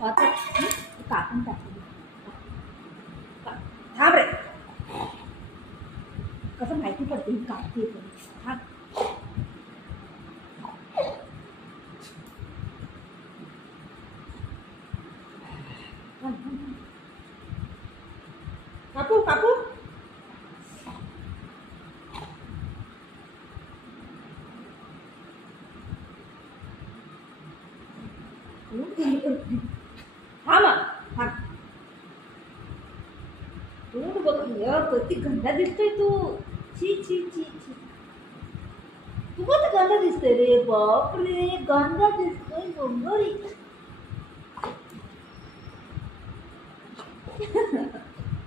हात कापून टाकली. थांब रे, कसं माहिती पडते ही कापते हा. कापू कापू हा मग हा. तू बघ किती गंदा दिसतोय तू. ची ची ची ची, तू कसं गंदा दिसतोय रे. बाप रे, गंदा दिसतोय गोंगरी.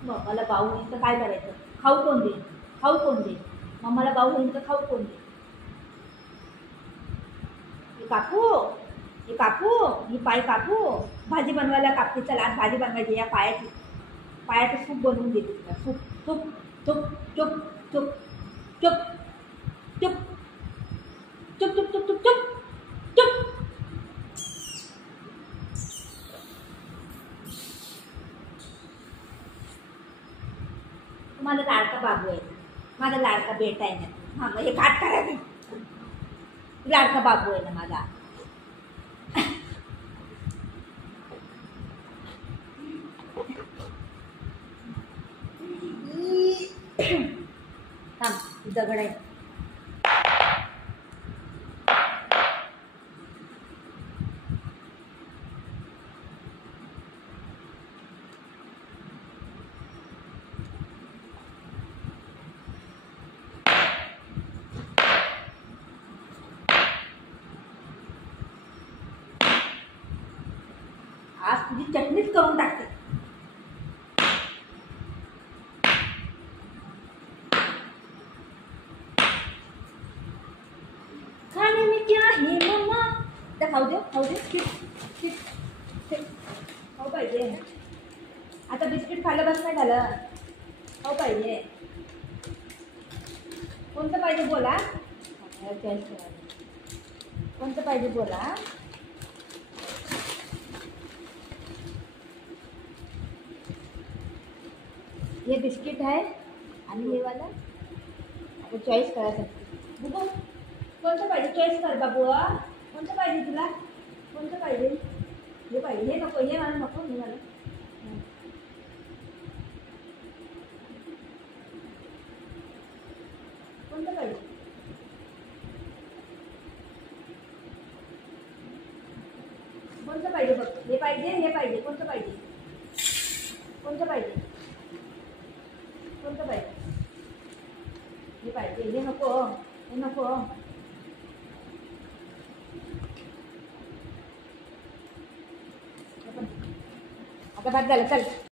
मम्माला बाऊ होईल तर काय करायचं. खाऊ कोण दे, खाऊ कोण दे. मम्माला बाऊ होईल तर खाऊ कोण दे. हे कापू, हे कापू, ही पाय कापू. भाजी बनवायला कापते. चल आज भाजी बनवायची. या पायाची, पायाचं सूप बनवून देते तुला. सूप सूप चुप चुप चुप चुप चुप चुप चुप चुप चुप चुप चुप. माझा लाडका बाबू आहे, माझा लाडका बेटा आहे ना. हा मग हे काट करायचं. लाडका बाबू आहे ना माझा. थांब, दगड आहे. आज तुझी चटणीच करून टाकते. खाने में क्या है मम्मा. त्या खाऊ दे, खाऊ दे. खाऊ पाहिजे. आता बिस्किट खाल्लं बस नाही झालं. खाऊ पाहिजे. कोणतं पाहिजे बोला. कोणतं पाहिजे बोला. हे बिस्किट आहे आणि हे वाला. आता चॉईस करायसाठी बघू कोणतं पाहिजे. चॉईस कर बाबू. कोणतं पाहिजे तुला. कोणतं पाहिजे. हे पाहिजे. हे नको, हे मला नको. हे मला कोणतं पाहिजे. कोणतं पाहिजे बघ. हे पाहिजे, हे पाहिजे. कोणतं पाहिजे. कोणतं पाहिजे. कोणतं पाहिजे. हे पाहिजे. हे नको, हे नको. आता बाद झालं. चल.